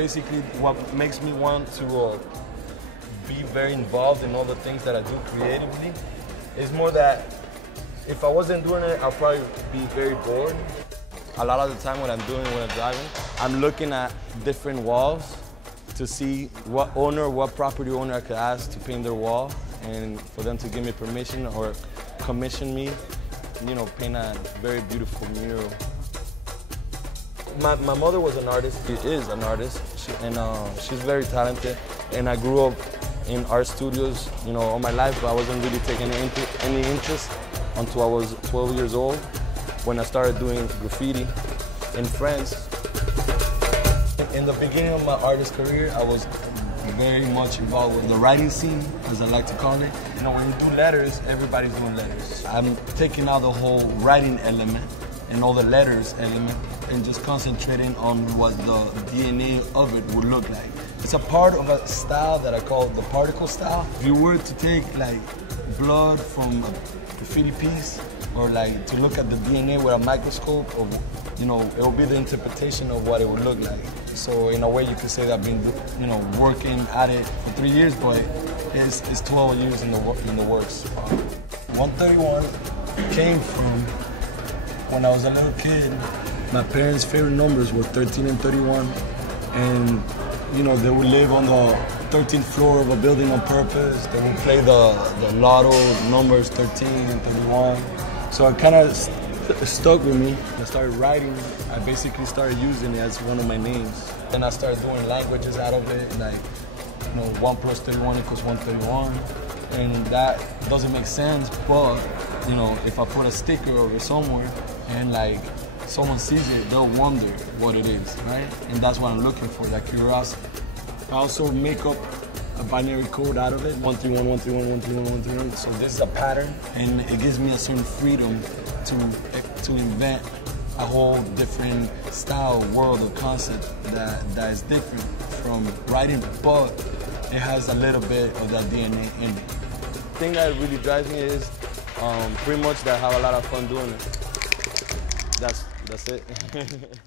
basically what makes me want to be very involved in all the things that I do creatively. It's more that if I wasn't doing it, I'll probably be very bored. A lot of the time what I'm doing when I'm driving, I'm looking at different walls to see what property owner I could ask to paint their wall, and for them to give me permission or commission me, you know, paint a very beautiful mural. My mother was an artist. She is an artist, she's very talented. And I grew up in art studios, you know, all my life, but I wasn't really taking any interest until I was 12 years old, when I started doing graffiti in France. In the beginning of my artist career, I was very much involved with the writing scene, as I like to call it. You know, when you do letters, everybody's doing letters. I'm taking out the whole writing element and all the letters element and just concentrating on what the DNA of it would look like. It's a part of a style that I call the particle style. If you were to take like blood from a graffiti piece, or like to look at the DNA with a microscope, or, you know, it will be the interpretation of what it would look like. So in a way you could say that I've been, you know, working at it for 3 years, but it's 12 years in the works. 131 came from when I was a little kid. My parents' favorite numbers were 13 and 31, and you know, they would live on the 13th floor of a building on purpose. They would play the lotto numbers 13 and 31. So it kind of stuck with me. I started writing. I basically started using it as one of my names. Then I started doing languages out of it, like, you know, 1 plus 31 equals 131. And that doesn't make sense, but, you know, if I put a sticker over somewhere and like someone sees it, they'll wonder what it is, right? And that's what I'm looking for, that curiosity. I also make up a binary code out of it, 131, 131, 131, 131. So this is a pattern, and it gives me a certain freedom to invent a whole different style, world, or concept that is different from writing, but it has a little bit of that DNA in it. The thing that really drives me is pretty much that I have a lot of fun doing it. That's it.